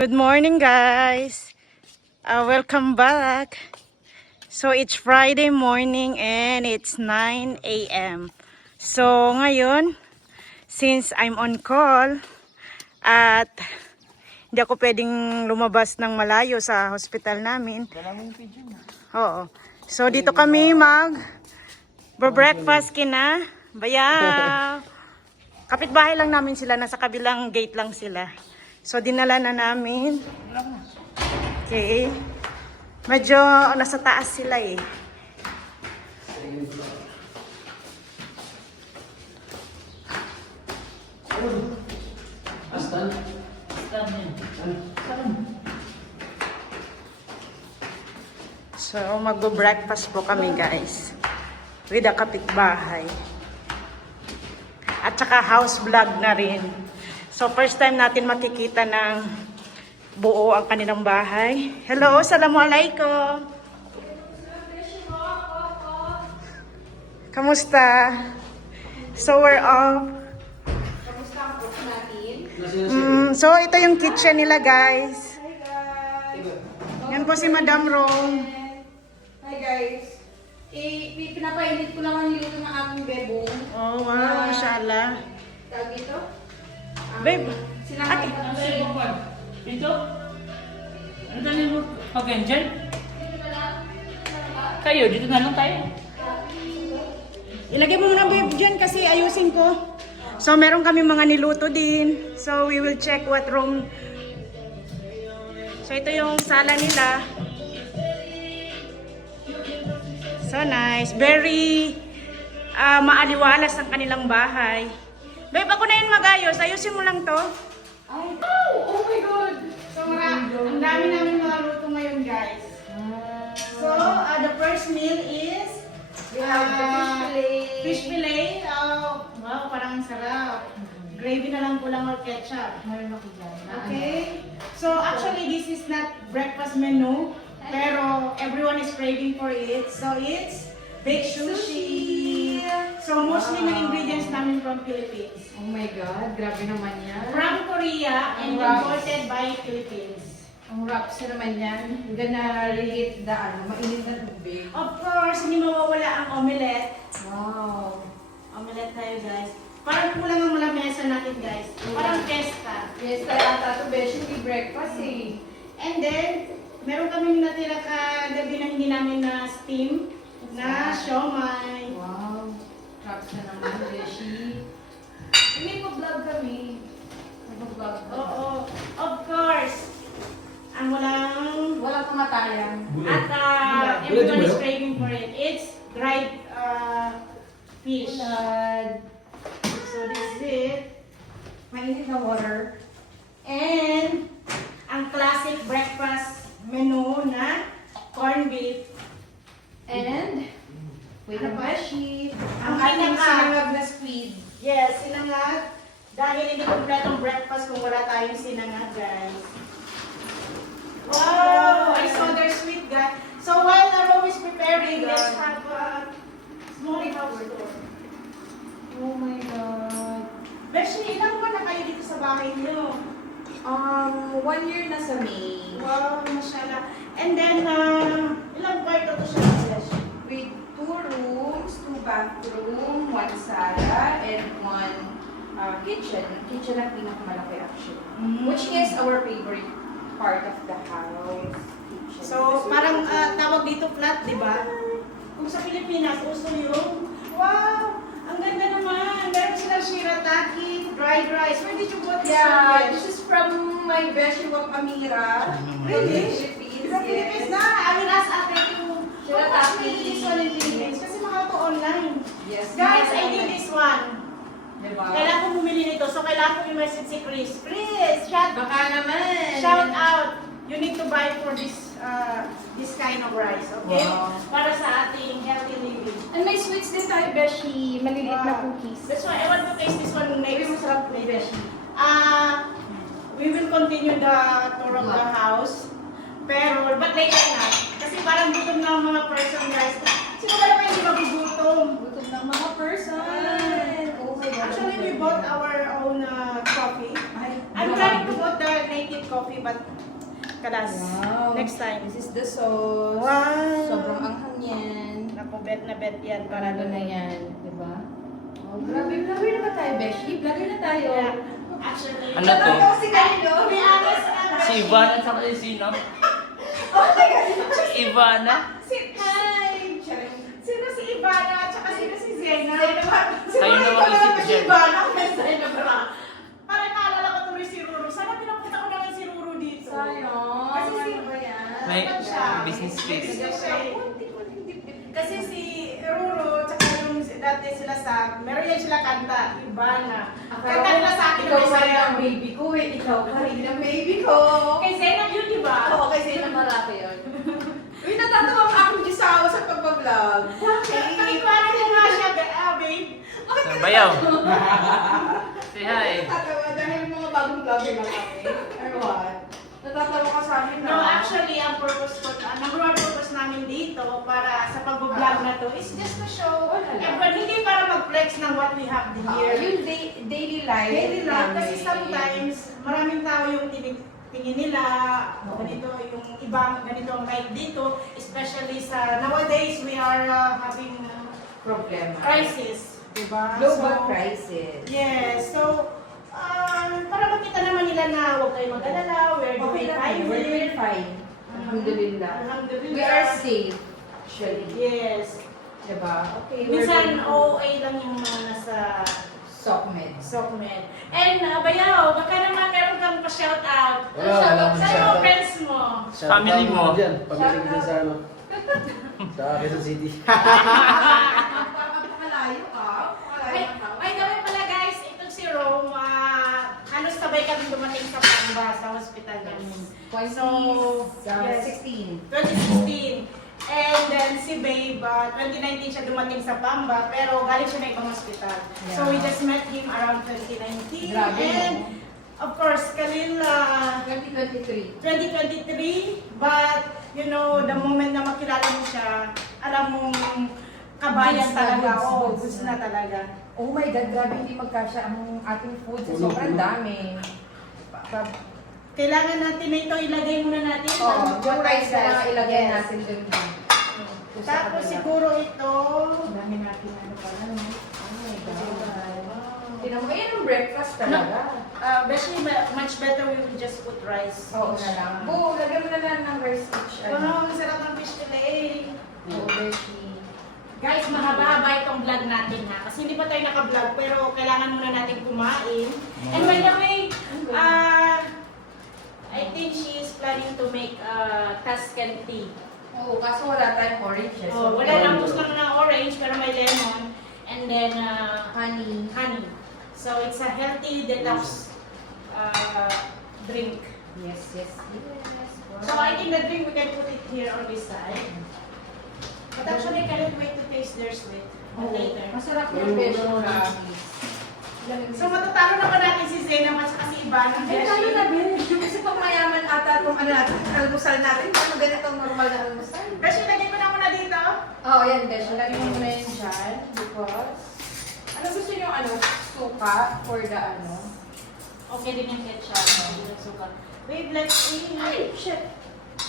Good morning, guys. Welcome back. So it's Friday morning and it's 9 a.m. So ngayon, since I'm on call at hindi ako pwedeng lumabas ng malayo sa hospital namin. Oo. So dito kami breakfast kina Bayaw. Kapitbahay lang namin sila, nasa kabilang gate lang sila. So dinala na namin. Okay. Medyo nasa taas sila eh. Astan? So magbo-breakfast po kami, guys. With a kapitbahay. At saka house vlog na rin. So first time natin makikita ng buo ang kanilang bahay. Hello, assalamualaikum. Kamusta? So we're off. Kamusta ang cook natin? So ito yung kitchen nila, guys. Hi guys! Yan po si Madam Rome. Hi guys! Pinapainit ko lang ang niluto ng aking bebong. Oh, wow, mashallah. Tawag dito? Babe, Sinakay ko ng sili. Dito? Ano dali mo? Pagyan dyan? Kayo, dito na lang tayo. ilagay mo muna, babe, dyan kasi ayusin ko. So meron kami mga niluto din. So we will check what room. So ito yung sala nila. So nice. Very maaliwalas ang kanilang bahay. Babe, ako na yun magayos. Ayusin mo lang to. Ay, oh my God! So ang dami namin mga luto ngayon, guys. So the first meal is We have the fish fillet. Wow, parang ang sarap. Gravy na lang kulang or ketchup. Okay. So actually this is not breakfast menu, pero everyone is craving for it. So it's baked sushi. So mostly ng ingredients namin from Philippines. Oh my God, grabe naman yan. From Korea and Wow. imported by Philippines. Ang wraps na naman yan. We're gonna relate the mainit na tubig. Of course, hindi mawawala ang omelette. Wow. Omelette tayo, guys. Parang kulang ang mga mesa natin, guys. Parang pesta. Yes, kaya ata ito, beshi, may breakfast eh. And then, meron kami natira kagabi na hindi namin na steam na siomay. Wow. Wraps na naman, beshi. Hindi po vlog kami. Mag-vlog ka. Oo, of course. Ang walang... Walang kamatayan. At everyone is craving for it. It's dried fish. So this is it. Mainit na water. And ang classic breakfast menu na corned beef. And, wait Ano na ba? beshi. Ang Ang ating pinaka- sinangag na squid. Yes, sinangag. Dahil hindi kompletong breakfast kung wala tayong sinangag, guys. Wow! I saw their sweet, guys. So while the room is preparing, let's have a small house tour. Oh my God. Beshi, ilang buwan na kayo dito sa bahay niyo? 1 year na sa May. Wow, mashallah. And then, ilang kwarto to siya, Beshi? With 2 rooms, 2 bathroom, 1 sala, and 1 kitchen. Kitchen ang pinakamalaki actually. Which is our favorite part of the house. Kitchen. So, parang tawag dito flat, di ba? Kung sa Pilipinas, uso yung, wow, ang ganda naman. Meron silang shirataki, fried rice. Where did you bought this Yeah, one, this Besh? is from my beshi of Amira. Really? Philippines, From Philippines yes. na. I will ask ate to Shirataki. this one in Philippines. Kasi mahal to online. Yes. Guys, I did this one. Diba? Kailangan ko bumili nito. So, kailangan ko i-message si Chris. Chris, Baka naman. shout out. You need to buy for this this kind of rice, okay? Wow. Para sa ating healthy living. And may sweets din tayo, beshi. Maliliit na Wow. cookies. That's why I want to taste this one Maybe next. masarap may beshi. We will continue the tour of the house. Pero, but later na. Kasi parang gutom na ang mga person, guys. Sino ba naman hindi magugutom? Gutom ng mga person. Oh my God. Actually, we bought our own coffee. Ay, I'm trying to put the native coffee, but kalas. Wow. Next time. This is the sauce. Wow. Sobrang anghang yan. Naku, bet na bet yan para Parado doon na yan, di ba? Oh, grabe, vlogger na ba tayo, Beshi? Vlogger na tayo. Yeah. Actually, Ano to? Si Carlo. to be honest, Si Ivana at saka si sino? Oh my God. Si Ivana? Hi. sino si Ivana at saka sino si Zena? Tayo na mag-isip si dyan. Ivana kay Zena ba? Parang naalala ko tuloy si Ruru. Sana pinapunta ko naman si Ruru dito. Sayang. Kasi si Ano ba yan? May Ano siya? business case. Business siya. Kasi si Ruru, tsaka yung dati sila sa, meron yan sila kanta, Ivana. Kanta nila sa akin Ikaw na pa rin Zena. ang baby ko eh. Ikaw pa rin ang baby ko. Kay Zena yun, di ba? Oo, kasi yun ang marami yun. Uy, natatawa ang aking gisawa sa pagbablog. Ay, parang mo nga siya, babe. Bayaw. Say hi. Natatawa dahil mga bagong vlogger lang kami. Or what? Natatawa ka sa amin No, actually, ang purpose ko, number one purpose namin dito para sa pag-vlog na to is just to show everyone, hindi para mag-flex ng what we have here. Yung daily life. Daily life, kasi namin. sometimes maraming tao yung tingin nila, ganito yung ibang ganito ang life dito, especially sa nowadays we are having Problema. crisis, diba? Global crisis. Yes, so para makita naman nila na huwag kayo mag-alala, we're Okay doing lang. fine. We're doing fine. Alhamdulillah. Alhamdulillah. We are safe. Actually. Yes. Diba? Okay. Minsan OA lang yung mga nasa SOCMED. SOCMED. And Bayaw, baka naman meron kang pa-shout out. Wala, wala akong Sa shout mga out. friends mo. Family mo. Diyan, pamili ko dyan sa ano. Sa Quezon City. Napakalayo ka. Ay, by the way pala guys, itong si Rome, halos sabay kami dumating sa Pamba, sa hospital guys. So, yes. 16. 2016. And then si Babe, 2019 siya dumating sa Pamba, pero galing siya na ibang hospital. So we just met him around 2019. Grabe, And of course, Khalil, 2023. 2023, but you know, the moment na makilala mo siya, alam mong kabayan Goods na, talaga. goods, Oo, goods goods na. na talaga. Oh my God, grabe hindi magkasya ang ating food. Sobrang dami. Kailangan natin na ito, ilagay muna natin. Oo, yung rice na lang ilagay Yes. natin dun. Tapos siguro ito, dami natin ano pala, no? Oh my God. Wow. Tinan mo, ayan ang breakfast talaga. Actually, much better we will just put rice. Oo na lang. Oo, lagyan mo na lang ng rice each. Wow, ang sarap ng fish fillet. Oo, Beshi. Guys, mahaba-haba itong vlog natin ha. Kasi hindi pa tayo naka-vlog, pero kailangan muna natin kumain. And by the way, I think she is planning to make Tuscan tea. Oo, kaso wala tayong oranges. Oh, wala lang gusto lang ng orange, pero may lemon. And then, Honey. honey. So, it's a healthy detox drink. Yes, yes, yes. Wow. So, I think the drink, we can put it here on this side. But actually, I cannot wait to taste their sweet later. Masarap yung Beshi promise. So, matatalo naman natin si Zena at saka si Ivana. Ay, lalo na, Beshi. Kasi pag mayaman ata itong ano natin, almusal natin, paano ganitong normal na almusal? Beshi, lagay ko na muna dito. Oo, yan, Beshi. Lagyan mo muna yan dyan. Because, ano gusto nyo, ano, suka for the ano? Okay din yung ketchup. Hindi lang suka. Wait, let's eat. Ay, shit!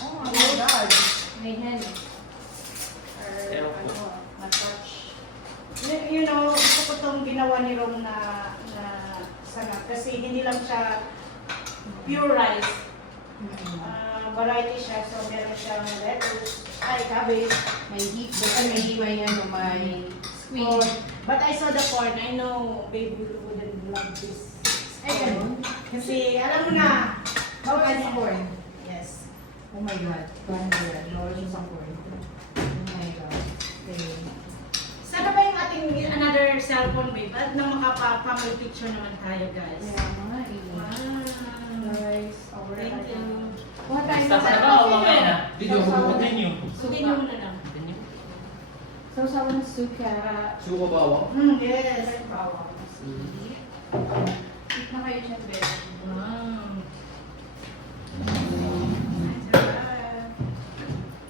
Oh my God. May hen. Or, massage. You know, gusto ko itong ginawa ni Rom na sarap. Kasi hindi lang siya pure rice. Variety siya. So, meron siyang lettuce, cabbage. May heat, may ano, may squid. Corn. But I saw the corn. I know baby wouldn't love this. Ay, ganun. Kasi, alam mo na. Bawal sa corn. Yes. Oh my God. Paano yan? Bawal siya sa corn. Oh my God. Okay. Sana ba yung ating another cellphone, babe? At nang makapa-family picture naman tayo, guys. Kaya mga Wow. Guys, over Thank you. Kuha tayo Basta sa ba o mamaya na? Video, Continue. Continue muna lang. Continue. Sausawan ng suka. Suko bawang. Yes. Bawang. Eat na kayo dyan, Beth. Wow.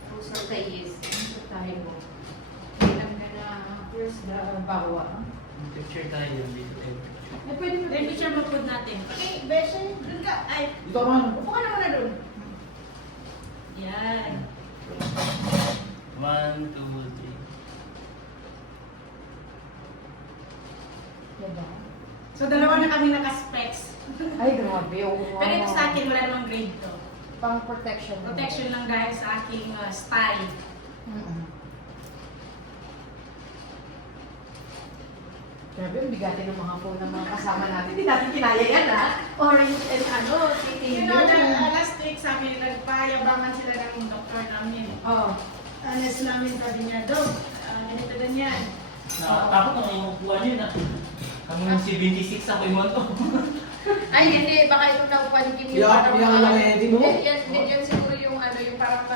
Puso tayo. Puso tayo. Kailan ka na. Here's the bawang. Picture tayo dito. Ay, pwede mo. Then, picture mo food natin. Okay, Bessie, dun ka. Ay, Dito ka man. upo ka na muna dun. Yan. 1, 2, 3. Diba? So, dalawa na kami naka-specs. Ay, grabe. Oo, Pero ito sa akin, wala namang grade to. Pang protection. Protection lang dahil sa aking style. Grabe, ang bigatin ng mga phone ng mga kasama natin. Hindi natin kinaya yan, ha? Orange and ano, You know, last week sabi, nagpayabangan sila ng doktor namin. Oh. Nurse namin sabi niya, Dok, ganito ganyan. Nakakatakot ang imukuha niyo na. Kami ng 76 ako yung monto. Ay, hindi. Baka itong nakuha ni Kim yung Iyak lang eh, di mo? Yan siguro yung ano, yung parang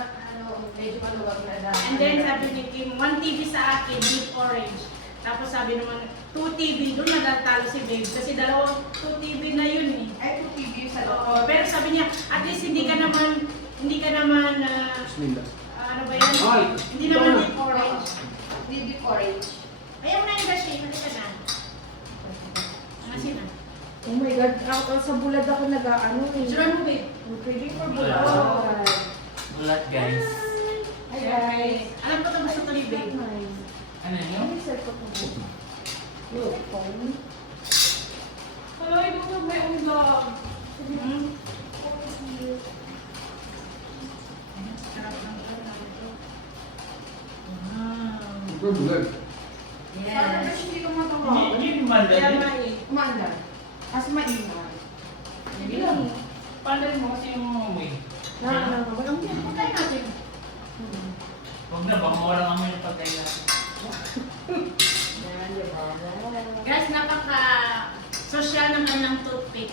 medyo maluwag na. And then sabi ni Kim, 1 TV sa akin, deep orange. Tapos sabi naman, 2 TV, doon natatalo si Babe. Kasi dalawang 2 TV na yun eh. Ay, 2 TV sa Oo, pero sabi niya, at least hindi ka naman, Bismillah. ano ba yan? Ay, Hindi naman deep orange. Deep orange. Ayaw na yung Dashi, halika na. Kasi na. Oh my God, sa bulad ako nag-ano eh. Sure mo, Babe. Trading for Bulad. bulad. Bulat guys. Ay, guys. Alam ko ito gusto ko ni Babe. Ano yun? Ano yung cellphone ko? Yung phone? Hello, ito may undog. Ito, bulag. Parang Yes. kasi hindi ko matawa. Hindi yung mandal Kaya yun. nga eh. Umanda. Kasi maingay. Hindi lang. Pandal mo kasi yung amoy. Walang Pagkain natin. Huwag na, baka mawalang amoy ng pagkain natin. Yan, diba? Guys, napaka-social ng kanilang toothpick.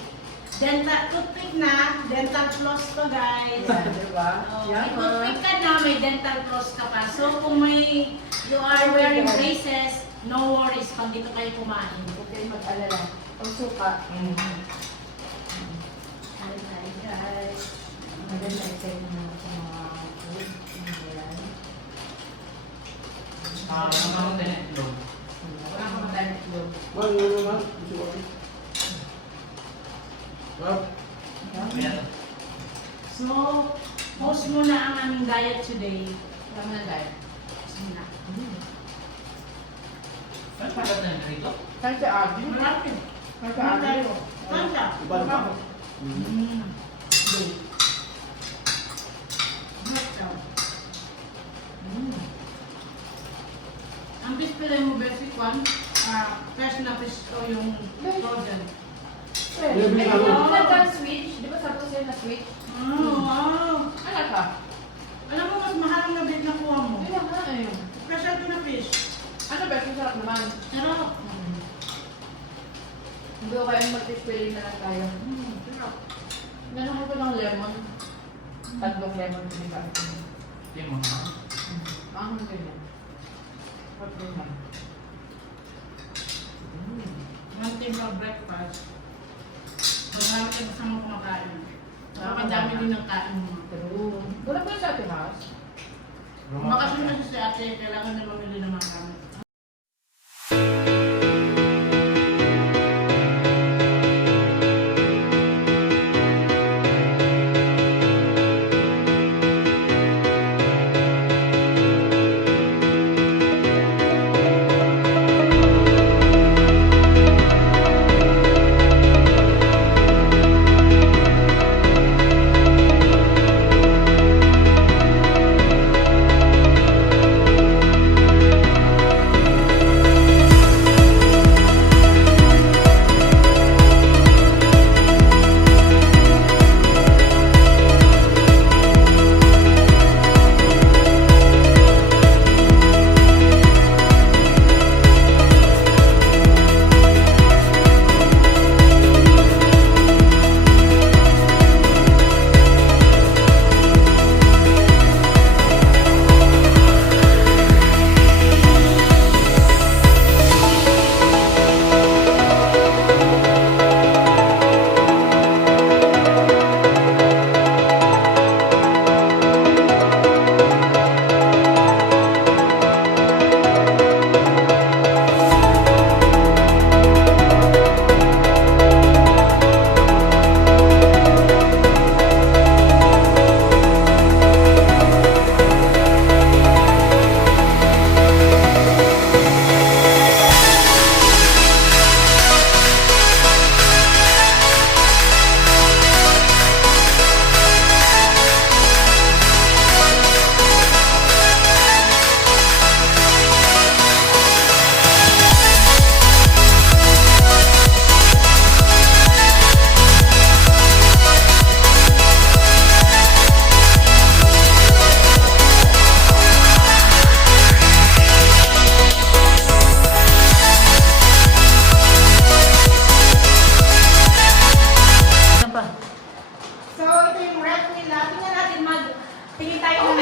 Toothpick na, dental floss to guys. Diba? Oh, Yan, may toothpick ka na, may dental floss ka pa. So kung you are wearing braces, no worries pag dito kayo kumain. Huwag kayong mag-alala. Ang suka. Hi guys. Maganda excited na ako sa mga food. Ayan. Ano naman din ito? Wala akong madami itlog. Man, ano man? Gusto ko. Ha? Meron. So, post muna ang aming diet today. Wala mo na dahil. Post muna. Ano pagkat na dito? Saan si Abby? Marami. Saan si Abby? Kanta. Iba na pa. Ang fish fillet mo, basic one, fresh na fish o yung frozen. Ay, hindi mo na switch. Di ba sabi ko sa'yo na switch? Oh, wow. Ano ka? Alam mo, mas mahal ang nabit na kuha mo. Kaya nga eh. Special to na fish. Ano ba? Sarap naman. Sarap. Hindi ko kaya mag-display na lang tayo. Sarap. Nanakot ko ng lemon. Tatlong lemon. Di ba? Hindi mo na. Ang ganyan. Sarap din yan. One table breakfast. Marami ka kasama kumakain. Napakadami din ng kain mo. True. Wala pa yung sa ating house? Bakasyon kasi si ate, kailangan na mamili ng mga gamit.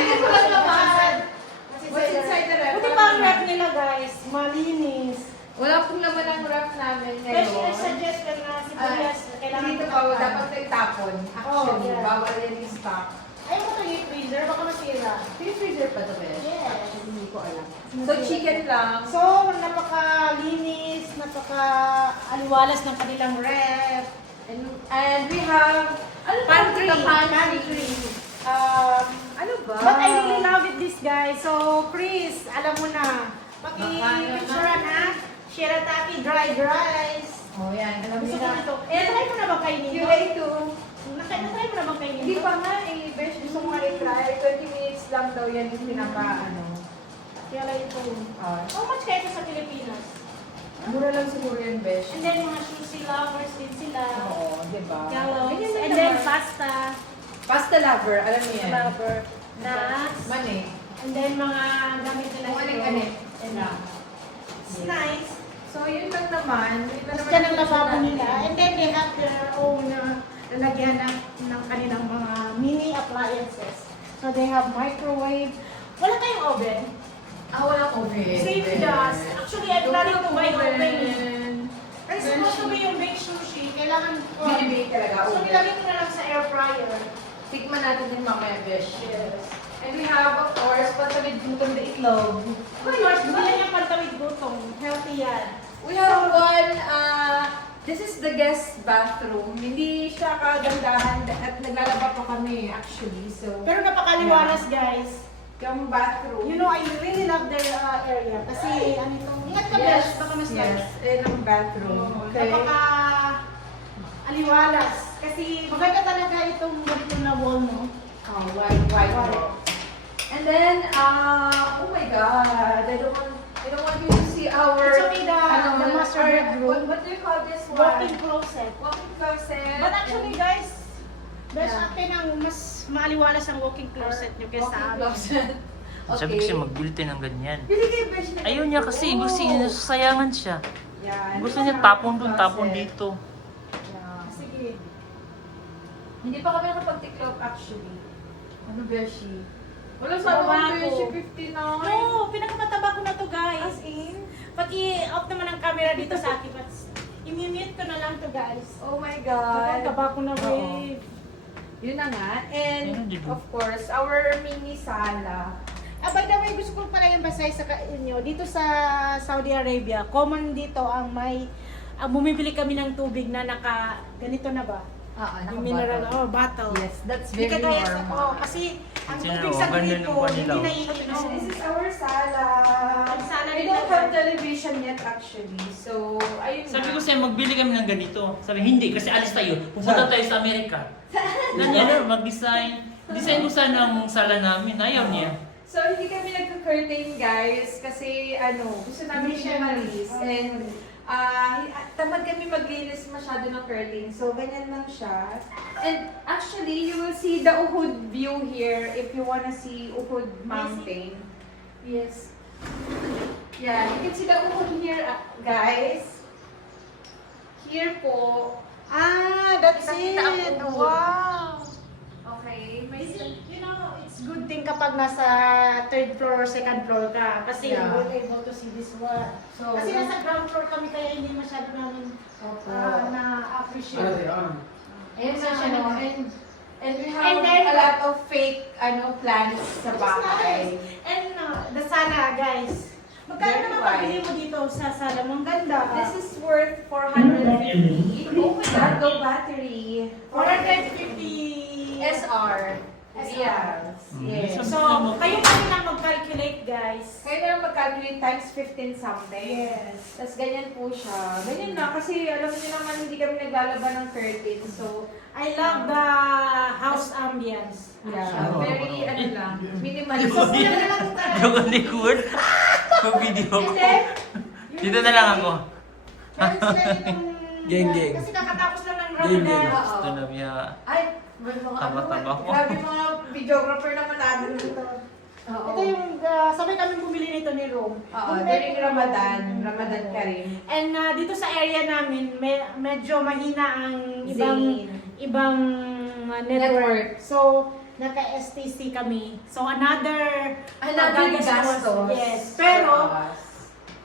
my God, wala naman. What's inside the ref? Buti pa ang ref nila guys, malinis. Wala pong laman ang ref namin Pero ngayon. suggest ko na si Puyas, kailangan Dito pa, dapat na itapon. Actually, yeah. bawal yan yung stock. Ay, mo ito yung freezer, baka masira. Freezer pa to, Besh? Yes. Hindi ko alam. So, chicken lang. So, napakalinis, napaka-aliwalas ng kanilang ref. And we have Pantry. the Pantry. Ano ba? But I really love it this guys. So, Chris, alam mo na. Paki-picturean ha. Shirataki dried rice. Oh, yan. Alam Gusto mo ko na. na ito. Try mo na ba kainin You to? like to? Natry mo na ba kainin Hindi to? pa nga eh, Besh. Gusto ko nga i-try. 20 minutes lang daw yan yung pinaka-ano. Kaya lang ito. How much kaya ito sa Pilipinas? Mura lang siguro yan, Besh. And then mga sushi lovers din sila. Oo, di ba? Yellows. Ganyan din And then naman. pasta. Pasta lover, alam niyo yan. Lover. Nuts. Mani. And then mga gamit nila. Kung dito. anik-anik. And it's nice. So, yun lang naman. Yun lang Tapos naman dyan ang yung lababo natin. nila. And then they have their own lalagyan ng kanilang mga mini appliances. So they have microwave. Wala tayong oven. Walang oven. Same with us. Actually, I'm planning to buy oven. Pero Then supposed to be yung baked sushi. Kailangan ko. Binibake talaga, So oven. nilagay ko na lang sa air fryer. Tikman natin din mamaya, Besh. Yes. And we have, of course, patawid gutong na itlog. Of course, bili yung pantawid gutom. Healthy yan. We have one, this is the guest bathroom. Hindi siya kagandahan at naglalaba pa kami actually. So, Pero napakaliwalas guys. yung bathroom. You know, I really love their area. Kasi ano itong, ingat ka Besh, baka mas Yes, and ang bathroom. Okay. Napaka aliwalas. Kasi maganda talaga itong ganito na wall, no? Oh, white wall. And then, oh my God, I don't want you to see our, It's okay, the master bedroom. What do you call this one? Walk-in closet. Walk-in closet. But actually guys, best Yeah. akin ang mas maaliwalas ang walk-in closet nyo kaysa Walk-in amin. closet. Sabi kasi magbili tayo ng ganyan. Bili kayo, Besh, na- Ayaw niya kasi, gusto niya, nasasayangan siya. Yan. Gusto niya tapon doon, tapon dito. Yeah. Sige. Hindi pa kami nakapag-tiklop actually. Ano, Beshi? Wala Sa sa baba ako, ko. Beshi, 59. No, pinakamataba ko na to guys. As in? Pag i-off naman ang camera dito sa akin, but i-mute ko na lang to guys. Oh my Ang God. taba ko na Oo. wave. Yun na nga. Ayun, And, di ba? of course, our mini sala. By the way, gusto ko pala yung basay sa inyo. Dito sa Saudi Arabia, common dito ang may bumibili kami ng tubig na naka ganito na ba? Yung mineral bottle. Yes, that's Hindi very kagaya sa normal. kasi ang Kasi tubig sa ganun grito, yung kanilaw. hindi na So, iinom. this is our sala. Ang sala We nila, don't have guys. television yet actually. So, ayun Sabi na. ko sa'yo, magbili kami ng ganito. Sabi, hindi, kasi alis tayo. Pupunta tayo sa Amerika. Ganyan, mag-design. Design ko sana ang sala namin. Ayaw niya. So, hindi kami nagka-curtain, guys, kasi, gusto namin siya malis. And, tamad kami maglinis masyado ng curtain. So, ganyan lang siya. And, actually, you will see the Uhud view here if you wanna see Uhud Mountain. Yes. Yeah, you can see the Uhud here, guys. Here po. That's Nakita ang it. Uhud. Wow. Okay, may You know, it's good thing kapag nasa third floor or second floor ka kasi Yeah. you will able to see this one. So, Kasi nasa ground floor kami kaya hindi masyado namin Opo. na-appreciate. Ano tayo? Ayun na siya, no? And we have And then- a lot of fake plants sa It's bahay. nice. And the sala, guys. Magkano Very naman wide. pabili mo dito sa sala? Ang ganda. This is worth 450. Oh my God, low battery. 450 SR. Yes. Yes. So, kayo pa rin lang mag-calculate, guys. Kaya na lang mag-calculate times 15 something. Yes. Tapos ganyan po siya. Ganyan na kasi alam niyo naman hindi kami naglalaba ng curtain. So, I love the house ambience. yeah, very lang, minimal. So, wala na lang tayo. Yung likod. Mag-video ko. And then, Dito na lang ako. meron sila ditong... Geng-geng. Kasi kakatapos lang ng Geng-geng. Ramadan. Gusto na niya. Ay, may mga Taba-taba ko. grabe mga videographer naman natin dito. Ito yung, sabay kami bumili nito ni Rome. Oo, during Ramadan Karim. And dito sa area namin, medyo mahina ang Zain. ibang network. So, naka-STC kami. So another gastos. Yes. Pero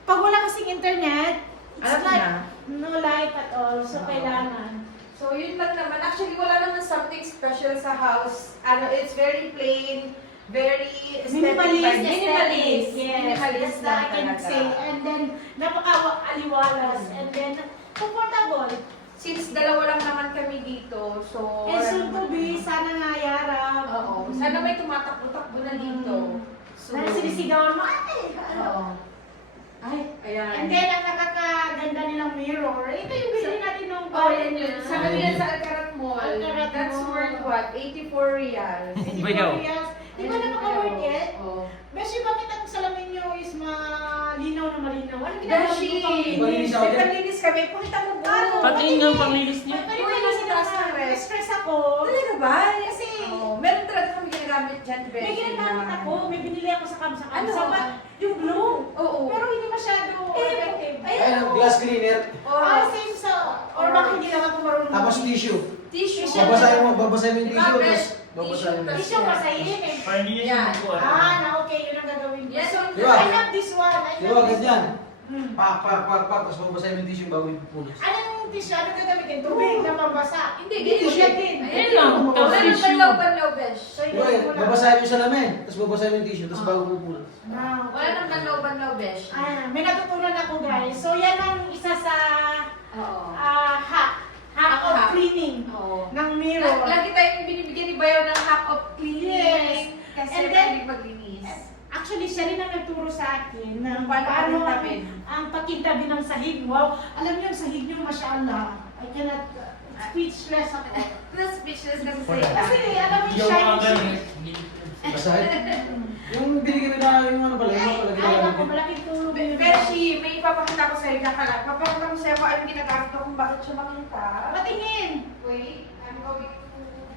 pag wala kasing internet, it's Alam like na. no life at all. So kailangan. So yun lang naman. Actually, wala naman something special sa house. It's very plain, very Minimalist, Minimalist. Yes, Minimalist that's lang I can talaga. say. And then, napaka-aliwalas. And then, comfortable. Since dalawa lang naman kami dito, so... And wala soon to naman- be, sana nga Yara. Oo. Sana may tumatakbo-takbo na dito. So, Sana sinisigawan mo, ay! Oo. Ay, ayan. And then, ang nakakaganda nilang mirror, ito yung bilhin natin nung Oh, yan yun. Sa kanila sa Alcarat Mall. Alcarat That's Mall. worth what? 84 reals. Bayaw. Di ba na maka-worth yet? Oo. Beshi, bakit ang salamin nyo is malinaw na malinaw? Ano ginagawa Dashi! mo pang Malinis ako dyan. Naglinis kami. Pakita mo ba? Pati nga ang panglinis niya. Pero Uy, kasi nasa taas ng ref. stress ako. Talaga ba? Kasi, Meron talaga kami ginagamit dyan, may Beshi, ginagamit na- ako. May binili ako sa kamsa Ano? Yung blue. Oo. Pero hindi masyado effective. Ayun, glass cleaner. Same sa, or baka hindi lang ako marunong. Tapos tissue. Tissue. Babasahin mo yung Diba, tissue, Besh? tapos babasahin mo. Tissue masahin eh. Parang yun Yan. yung bukuan. Na okay, yun ang gagawin ko. Yes, So, Di ba? I have this one. Di ba, ganyan? Hmm. Pak, tapos babasahin mo yung tissue bago ipupunas. Anong tissue? Anong gagamitin? Tubig na pambasa. Hindi, Tissue ganyan din. Ayan lang. Wala Tapos nang tissue. banlaw, Besh. So, Di ba, babasahin mo sa lamin, tapos babasahin mo yung tissue, tapos bago pupunas. Wala nang banlaw, Besh. May natutunan ako guys. So yan ang isa sa Oo. hack of Hack. cleaning Oo. ng mirror. Lagi tayong binibigyan ni Bayo ng hack of cleaning. Yes. Kasi And then- pwede maglinis. Actually, siya rin ang nagturo sa akin na Paano paano pakintabin? ang pakintabi ng sahig. Wow! Alam niyo, yung sahig niyo, mashallah. I cannot, speechless ako. Na-speechless kasi Kasi alam mo yung Yung mga shiny ganyan. Basahin. Yung binigyan na yung ano pala, yung mga pala Ay, ginagamit ako, yun. malaking tulong yun. Beshi, may ipapakita ko sa'yo. Papakita ko sa'yo kung anong ginagamit ko kung bakit siya makita. Patingin! Wait, I'm going to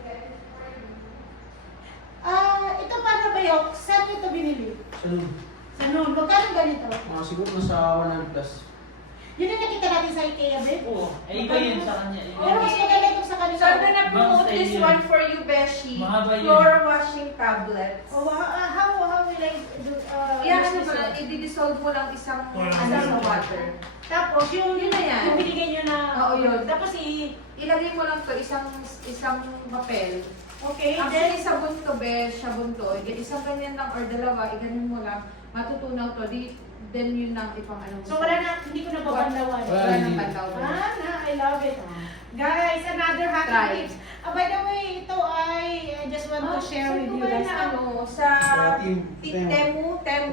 get it for you. Ito para ba yun? Saan niyo ito binili? Sa noon. Sa noon. Magkano ganito? Mga siguro nasa 100 plus. Yun ang nakita natin sa IKEA, babe. Oo. Eh, iba yun sa kanya. Oo, mas maganda ito sa kanila. So, I'm gonna promote Bang this style one yun. for you, Beshi. Mahaba yun. Floor washing tablets. Oh, how will I do, Yan, use ano this ba, one? i-dissolve mo lang isang Walang ano sa dissolve. water. Tapos, yung Yun na yan. yung binigay nyo na, Oo, yun. Tapos, Ilagay mo lang to isang papel. okay, Actually, then, sabon to, Besh, sabon to. Isang ganyan lang or dalawa, iganin mo lang. Matutunaw to. Then yun lang ipang ano. so wala na, hindi ko na babanlawan. Wala. Wala nang banlaw. I love it. Guys, another happy Try. tips. By the way, ito ay, I just want to share with you guys. Ano, sa Sa team. Temu. Temo,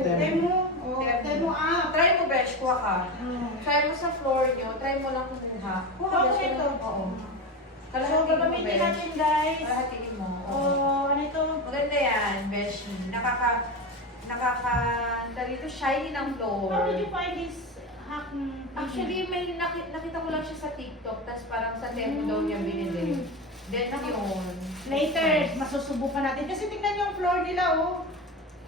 Temo app. Try mo, Besh, kuha ka. Oh. Try mo sa floor nyo. Try mo lang kumuha. Kuha, Ako Besh. ito. Oo. So, Kalahatiin mo, gagamitin Besh. natin, guys. Kalahatiin mo. Oo. Oh, ano ito? Maganda yan, Beshi. Dito shiny ng floor. How did you find this hack? Actually, may nakita ko lang siya sa TikTok, tapos parang sa Temu daw niya binili. Then yun. Later, masusubukan natin. Kasi tingnan yung floor nila, oh.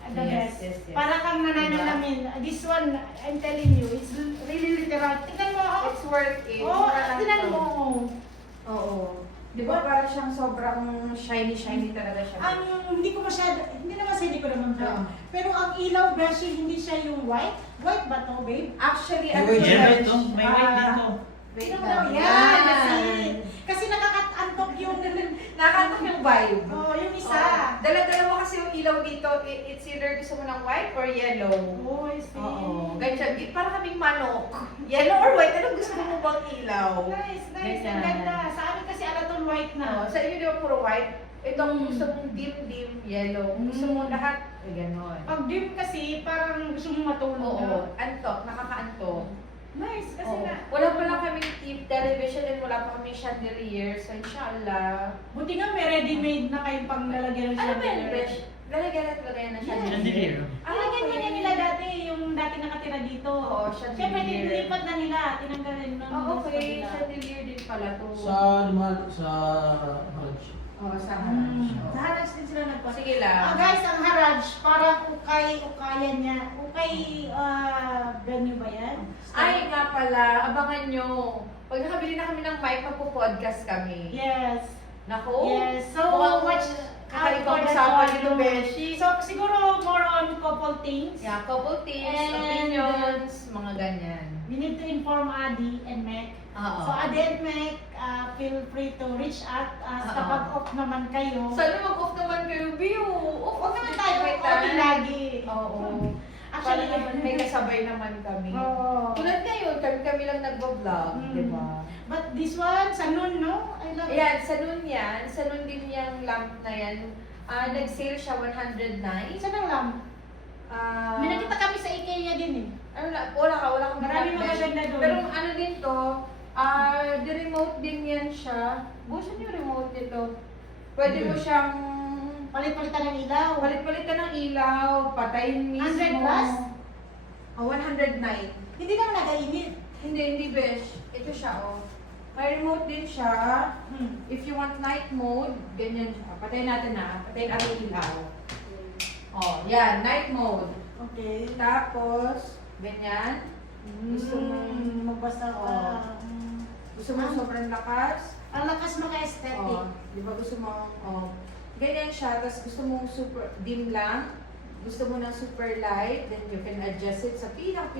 The Yes, best. yes, yes. Para kang nananalamin. This one, I'm telling you, it's really literal. Tingnan mo, oh. It's worth it. Oh, Mura lang tingnan to. mo. Oo. Di ba parang siyang sobrang shiny talaga siya. Hindi ko masyado, hindi naman sa hindi ko naman Oo. Pero ang ilaw brushing, hindi siya yung white. White ba to, babe? Actually, May ano white to, Yan Besh? ito. May white dito. Wait Tingnan mo lang. daw, yan. Kasi nakaka-antok yung, Nakatok yung vibe. oh, yung isa. Oo. Dala-dala mo kasi yung ilaw dito. It's either gusto mo ng white or yellow. Oh, I see. Oo. Ganyan. Para kaming manok. Yellow or white? Anong gusto mo bang ilaw? Nice, nice. Ganyan. Ang ganda. Sa amin kasi alaton white na. No, sa inyo di ba puro white? Itong gusto mong dim-dim, yellow. Gusto mo lahat, ganon. Pag dim kasi, parang gusto mong matulog. Oo, antok, nakakaantok. Nice, kasi Oo. na. Wala pa lang kami tip television and wala pa kami chandelier. So, inshallah. Buti nga may ready-made na kayong panglalagyan ng Ano ba yan, chandelier. Besh? Lalagyan at lagayan ng chandelier. Chandelier. Lagyan nga na nila dati, yung dati nakatira dito. Oo, chandelier. Siyempre, nilipat na nila. Tinanggalin na Oo, gusto okay. nila. Chandelier din pala to. Sa naman, sa Haraj. Oo, sa Sa Haraj din sila nagpa. Sige lang. Guys, ang Haraj, parang ukay-ukayan niya. Brand new ba yan? Ay, nga pala, abangan nyo. Pag nakabili na kami ng mic, magpo-podcast kami. Yes. Nako. Yes. So, Mukhang- watch Kakaibang usapan dito, Beshi. So, siguro more on couple things. Yeah, couple tips, And- opinions, mga ganyan. We need to inform Adi and Mac. Oo. So, Adi and Mac, feel free to reach out Oo. kapag off naman kayo. Sana mag-off naman kayo, Biu. Off naman tayo, off lagi. Oo. Actually, Para naman may kasabay naman kami. Oo. Tulad ngayon, kami lang nagbablog, Mm. di ba? But this one, sa noon, no? I love it. Ayan, sa noon yan, sa noon din yung lamp na yan. Nag-sale siya 109. Isa lang lang. Ah, May nakita kami sa IKEA din eh. wala kang Marami mga mga besh. ganda doon. Pero ano din to, the remote din yan siya. Gusto niyo remote nito. Pwede mo siyang Palit-palitan ng ilaw. palit-palitan ng ilaw, patayin mismo. 100 plus? 109. Hindi naman nagainit. Hindi besh. Ito siya, oh. May remote din siya. If you want night mode, ganyan siya. Patayin natin na. Patayin natin yung ilaw. Oh, yan. Night mode. Okay. Tapos, ganyan. Gusto mong magbasa ka. Gusto mo sobrang lakas? Ang lakas maka-aesthetic. Oh, di ba gusto mo, oh, ganyan siya, tapos gusto mo super dim lang, gusto mo ng super light, then you can adjust it sa pinaka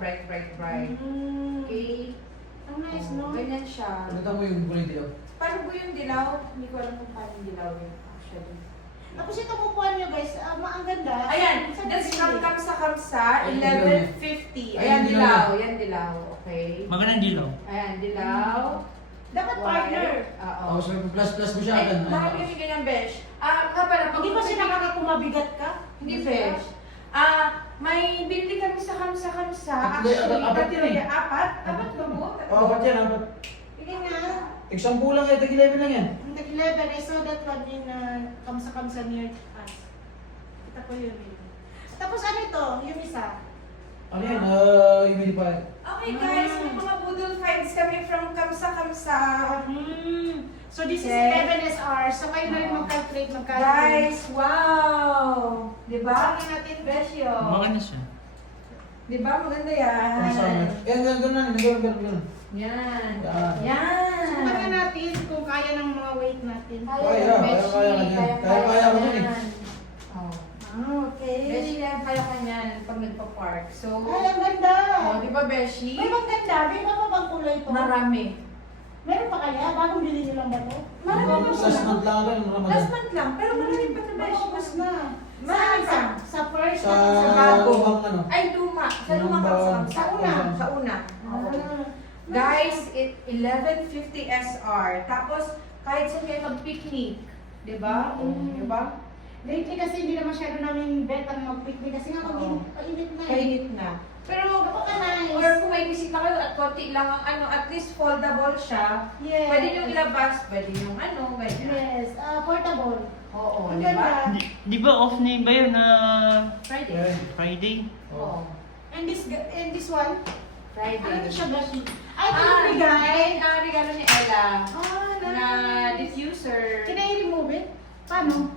bright. Okay? Ang nice, Oh, no? ganyan siya. Pagkata mo yung kulay dilaw. Paano po yung dilaw? Hindi ko alam kung paano yung dilaw yun, actually. Tapos ito upuan nyo, guys. Ang ganda. Ayan, Sa that's ganda. from Kamsa, Ayun, 1150. Ayan, Ayun, dilaw, yan dilaw, okay? Magandang dilaw. Ayan, dilaw. Dapat partner. Oo. Tapos plus mo siya Ay, agad. bakit kasi ganyan, besh? Nga pala, Hindi ba siya nakakakumabigat ka? Hindi, besh. May bili kami sa Kamsa. Hindi, Actually, apat tatlo yun eh. yan. Apat? Apat ba mo? Oo, ba't yan? Ba't? Sige nga. Tig-10 lang yan, tig-11 lang yan. Ang tag-11, I saw that one in Kamsa near us. Kita ko yun. Tapos ano ito? Yung isa. Ano yan? Humidifier. Okay guys, may mga budol finds kami from Kamsa. So this is Okay. 11SR. So kayo na rin mag-calculate magkano. Guys, wow! Diba? Bakit natin Besyo. Maganda siya. Diba? Maganda yan. Yan, ganun. Yan. Yan. Yan. Subukan natin kung kaya ng mga weight natin. Kaya ko yun eh. Oh. Okay. Beshi, kaya ka niyan pag nagpa-park. So, Ay, ang ganda. oh, di ba, Beshi? May bang ganda? May ba bang kulay ito? Marami. Meron pa kaya? Bagong bili nyo lang ba ito? Marami. Last month lang ako yung Ramadan. Last month lang, pero marami pa na, Beshi. Mas na. Marami Sa, pa. sa first Sa at sa bago. lumang ano. Ay, luma. Sa luma ka Sa una. Sa una. Oo. Ah. Guys, 1150 SR. Tapos, kahit saan kayo mag-picnic. Diba? Mm. Diba? Lately kasi hindi na masyado namin bet ang mag-picnic kasi nga mag-init na eh. Kainit na. Pero, Napaka-nice. or kung may bisita kayo at konti lang ang ano, at least foldable siya. Yes. Pwede nyo ilabas, pwede nyo ganyan. Yes. Portable. Oo, Ang di ba? ganda. Di ba off ni ba yun na Friday. Friday? Oo. And this one? Friday. Ano siya, Beshi? Ay, ito yung bigay. Regalo ni Ella. Ah, Na nice. diffuser. Can I remove it? Paano?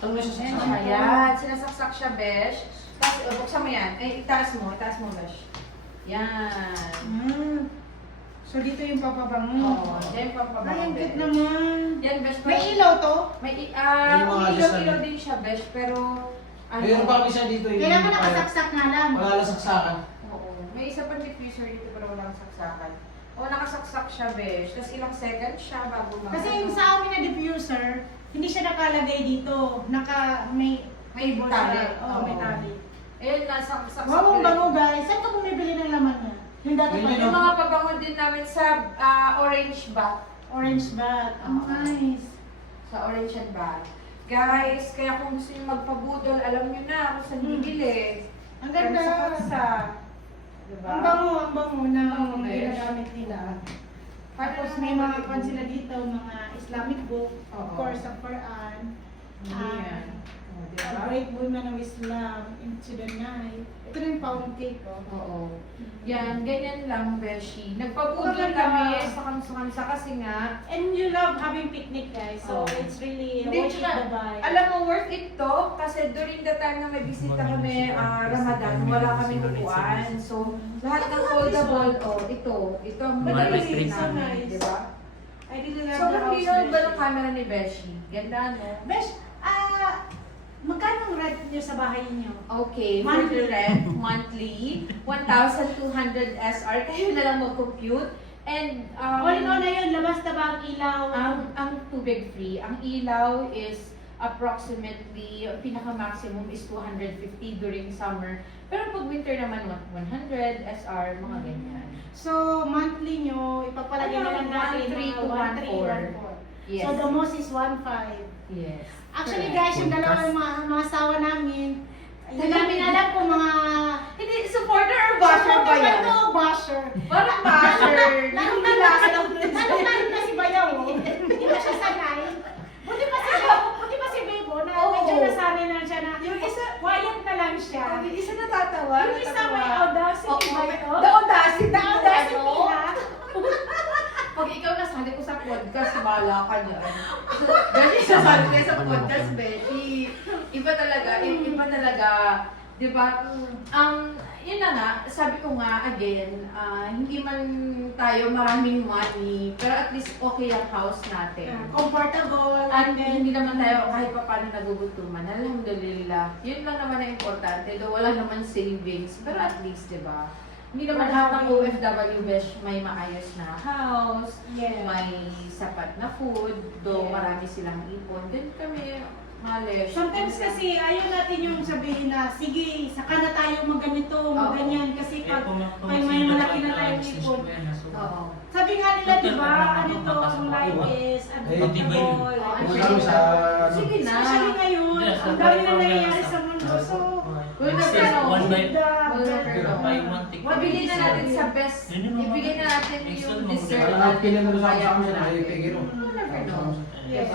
Ang nasa Ayan sa siya, yan. Sinasaksak siya, besh. Tapos, buksan mo yan. Ay, itaas mo, besh. Yan. So, dito yung papabango. Oo, yan pa pa Ay, ang cute naman. Yan, besh. May ilaw to? May May mga ilaw adjustment. din siya, besh. Pero, Meron pa kami siya dito yung Kailangan humidifier. nakasaksak nga lang. Wala lang saksakan. Oo. May isa pang diffuser dito pero walang saksakan. O, nakasaksak siya, besh. Tapos ilang seconds siya bago Kasi yung sa amin na diffuser, hindi siya nakalagay dito. May May table tali. siya. Oo, may tali. Ayun, nasaksak Wow, ang bango guys. Saan ka bumibili ng laman niya? Yung dati Yun pa yun, Yung mga pabango din namin sa orange bat. orange bat. Ang nice. Sa orange and bag. Guys, kaya kung gusto niyo magpabudol, alam niyo na kung saan bibili. Ang ganda. Sa diba? Ang bango na Ang bango, guys. ginagamit nila. Tapos may mga kwan sila dito, mga Islamic book. Of Oo. course, ang Quran. Yan. O, A diba? great woman of Islam into the night. Ito na yung pound cake, oh. Oo. Yan, ganyan lang, Beshi. Nagpabudol Maganda. kami sa kamsa kasi nga, And you love having picnic, guys. So, Oo. it's really Hindi, worth it tsaka, to buy. alam mo, worth it to kasi during the time na may bisita kami Ramadan, wala kami lutuan. So, lahat ng foldable, ito ang Mga maliit electric. namin, Nice. di ba? I really love the Sobrang house, linaw ba Beshi. ng camera ni Beshi? Ganda, no? Besh, magkano ang rent niyo sa bahay niyo? Okay, for the rent, monthly, 1,200 SR. Kayo na lang mag-compute. And, All in all na yun, labas na ba ang ilaw? ang tubig free. Ang ilaw is approximately, pinaka-maximum is 250 during summer. Pero pag winter naman, 100 SR, mga ganyan. So, monthly nyo, ipapalagay na lang natin 1,300 to 1,300. Yes. So, the most is 1,500. Yes. Actually, Correct. guys, yung dalawang mga asawa namin, hindi namin alam kung mga... Hindi, supporter or basher ba yan? Ito, basher. Parang basher. Lalong-lalo na si Bayaw. Hindi pa siya sanay. Buti pa si Bebo na Oo. medyo nasanay na siya na Yung isa, quiet na lang siya. yung isa natatawa. Yung isa may audacity ba ito? The audacity. The audacity ano? ha? Pag ikaw nasali ko sa podcast, bala ka dyan. Dahil sasabi ko sa podcast, Betty. Iba talaga, di ba? Yun na nga, sabi ko nga, again, hindi man tayo maraming money, pero at least okay ang house natin. Comfortable. At hindi naman tayo kahit pa paano nagugutuman. Alhamdulillah. Yun lang naman ang importante. Though wala naman savings, pero at least, di ba? Hindi naman lahat ng OFW besh may maayos na house, Yes. may sapat na food, though Yes. marami silang ipon. Then kami, malish. Sometimes kasi ayaw natin yung sabihin na, sige, saka na tayo magganito, magganyan. Kasi pag may malaki na tayong ipon. Oo. Sabi nga nila, di ba, ano to, ang life is unpredictable. Kung sa ano, Sige na. Especially ngayon, ang dami na nangyayari sa mundo. So, Well, One by Well, one ticket. Mabili na natin sa best. Yun yung mga- Ibigay na natin Excel yung mo. dessert. Wala na pinag-ano sa Kaya akin sa natin. nakipigil. You never know. Yes.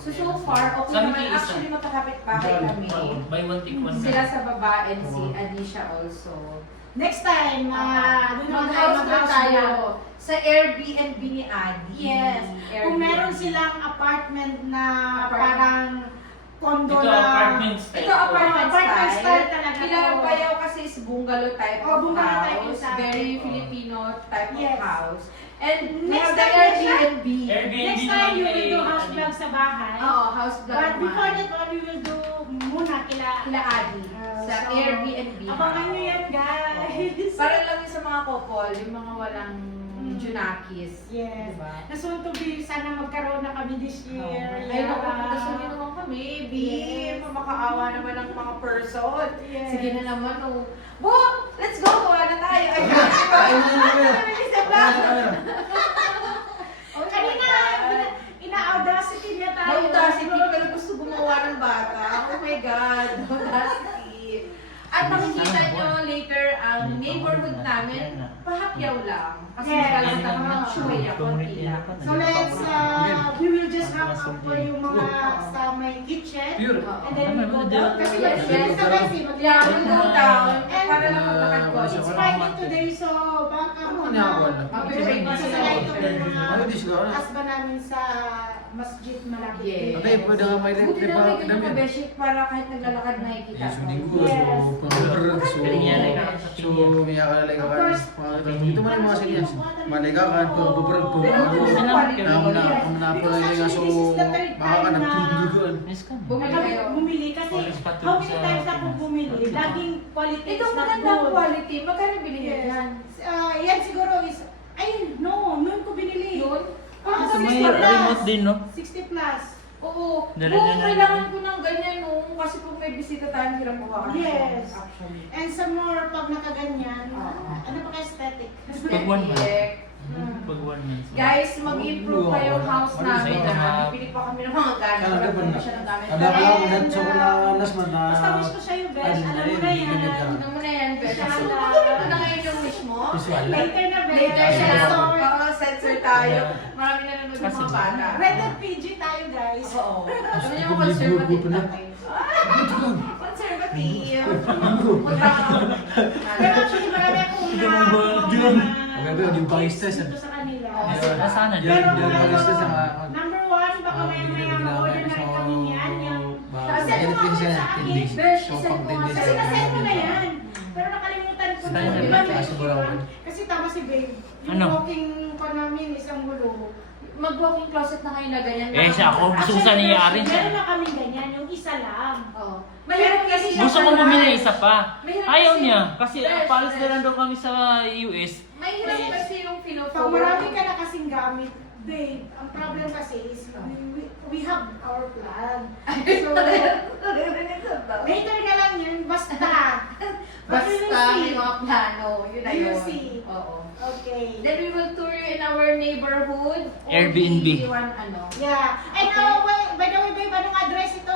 So far, okay Sabi naman. niya isa. Actually, magkakapit bahay kami. Buy one tick, one Sila night. sa baba and si Anisha also. next time, doon naman tayo Mag-house na mag-house tayo na. sa Airbnb ni Adi. Yes. Kung Airbnb. meron silang apartment na parang condo Ito, na... apartment style. Ito apartment, Apartment style. style talaga. Kailangan bayaw kasi is bungalow type Oh, of bungalow house. type yung sa akin. Very Filipino type Yes. of house. And Next next the time, Airbnb. Airbnb Next na time, lang you kay will do house Adi. vlog sa bahay. Oo, house vlog But naman. before that one, we will do muna kila Adi. Sa so, Airbnb Abangan nyo yan, guys. Para lang yun sa mga couple, yung mga walang junakis. Yes. Diba? Na soon to be, sana magkaroon na kami this year. Ay, naku, pupuntasan naman kami, B. Yes. Makakaawa naman ng mga person. Yes. Sige na naman, oh. Bo, let's go! Kuha na tayo. Ay, Kanina, ina-audacity niya tayo. Audacity, pero gusto gumawa ng bata. Oh my God, audacity. At makikita nyo later ang neighborhood namin, pahapyaw lang. Kasi Yes. naglalakad ng chuya, konti lang. So let's, we will just hang up for yung mga sa may kitchen. Pure. And then we go down. Kasi Yes, yes, yes. guys, Yeah, we'll go down. And, Para lang maglakad ko. It's Friday today, so baka Ano niya ako? Masasakay ito yung Ano di siguro? mga husband namin sa masjid malapit. Yes. Ate, pwede nga may Buti trip na may pa ganyan namin. ka, Beshi, para kahit naglalakad nakikita. Yes, hindi ko. Yes. So, umiyak ka na Of course. Ito man yung mga sinyas. Maligakan, pagbubrag, pagbubrag. Ang napalay nga, so, baka ka nagtugdugan. Miss ka. Bumili kayo. Bumili kasi how many times ako bumili? Laging quality Ito is not magandang good. quality. Magkano binili Yes. yan? Yan siguro is, ay no, noon ko binili. Yun? Ah, Ito 60 may plus. remote din, no? 60 plus. Oo. Dali Oo, na lang. kailangan ko ng ganyan, no? Kasi kung may bisita tayo, hirap ko Yes. Actually. And some more pag nakaganyan, Oo. ano pa aesthetic? Pag one month. Correct. Pag 1 month. Guys, mag-improve pa yung house namin Sa na mga- pili pa kami ng mga gamit. Ano, Wala ano, pa siya ng gamit. Ada ka lang, dan so ko na last month na... Basta wish ko sa'yo, Besh. Alam mo na yan. Ano mo na yan, Beth? Inshallah. So, magkano na ngayon yung wish mo? Visual. Later na, Besh. Later siya. So, Baka censor tayo. Marami na nanonood ng mga bata. rated PG tayo, guys. Oo. Alam niyo mo, Libo conservative pa na. na kayo. Conservative. Pero actually, marami akong Magabi, yung pang-stress, dito sa kanila. Sana Pero Yan, yan, ano, pang-stress na mga... number one, baka may ma-order na rin kami yan. Send mo ako sa akin. Besh, send mo nga. Kasi nasend ko na yan. Pero nakalimutan ko na. Send Di na ba, ba? Besh, di ba? Kasi tama si Babe. Yung Ano? walking ko namin, isang gulo. mag-walk-in closet na kayo na ganyan. Eh, siya ako. Gusto ko sana i-arrange Meron siya. na kaming ganyan, yung isa lang. Oo. Mahirap kasi siya. Gusto ko bumili ng isa pa. Mahirap Ayaw kasi- niya. Kasi Fresh, palis na fresh. lang daw kami sa US. Mahirap kasi yung Pag marami ka na kasing gamit, babe, ang problem kasi is we have our plan. So, later na lang yun, basta. But we will Basta see. may mga plano. Yun na We will yun. see. Oo. Okay. Then we will tour you in our neighborhood. Airbnb. Yeah. And by the way, babe, anong address ito?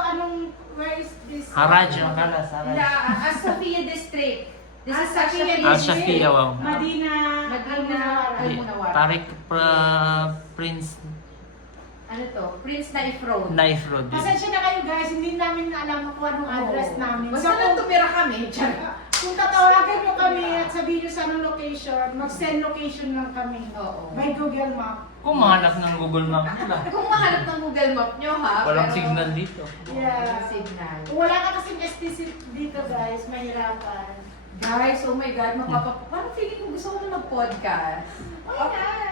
Where is this? Haraj, ang kalas. The Haraj. Sofia District. This is Sofia Sofia Al-Shafia, wow. Madina. Madina. Almunawar. Tariq Prince Ano to? Prince Knife Road. Knife Road. Pasensya na kayo guys, hindi namin alam kung anong address namin. Basta lang tumira kami. Kung tatawagan nyo kami at sabihin nyo sa anong location, mag-send location lang kami. Oo. By Google Map. Kung mahanap ng Google Map nila. Kung mahanap ng Google Map nyo ha. Walang pero- signal dito. Yeah. Walang signal. Kung wala ka kasing STC dito guys, mahirapan. Guys, oh my God, parang feeling ko gusto ko na mag-podcast.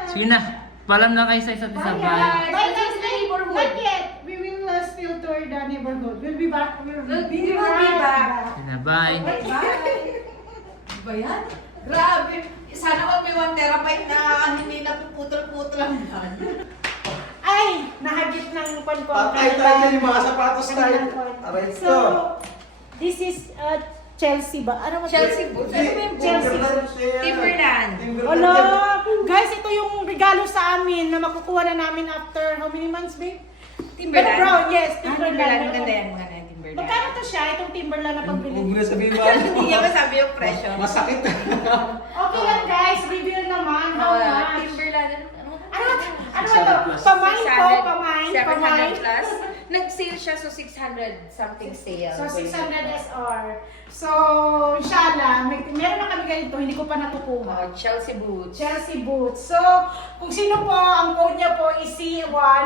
Sige na. Palam na kayo sa isa't isa. Bye. Bye. But This is the neighborhood. Not yet. We will still tour the neighborhood. We'll be back. We will be back. Sige na, bye. Bye. Ba yan? Grabe. Sana all may 1 terabyte na hindi napuputol-putol ang yan. Ay! Nahagip ng pan ko. Patay tayo yung mga sapatos tayo. Aray So, ko. this is Chelsea ba? Ano ba? Chelsea boots? Ano ba yung Chelsea. Timberland. Hello! Guys, ito yung regalo sa amin na makukuha na namin after how many months, babe? Timberland? Pero brown, yes, Timberland. Timberland. Maganda yan, maganda yan, Timberland. Magkano to siya, itong Timberland na Huwag pagbili? mo na sabihin ba? Hindi niya masabi yung presyo. Masakit. Okay lang guys, reveal naman. How much? Timberland. Ano ba to? 600 plus. Pamain ko, pamain. 700 plus. Nag-sale siya, so 600 something sale. So, 600 SR. So, inshallah, meron na kami ganito, hindi ko pa natukuha. Chelsea boots. Chelsea boots. So, kung sino po, ang code niya po is C1.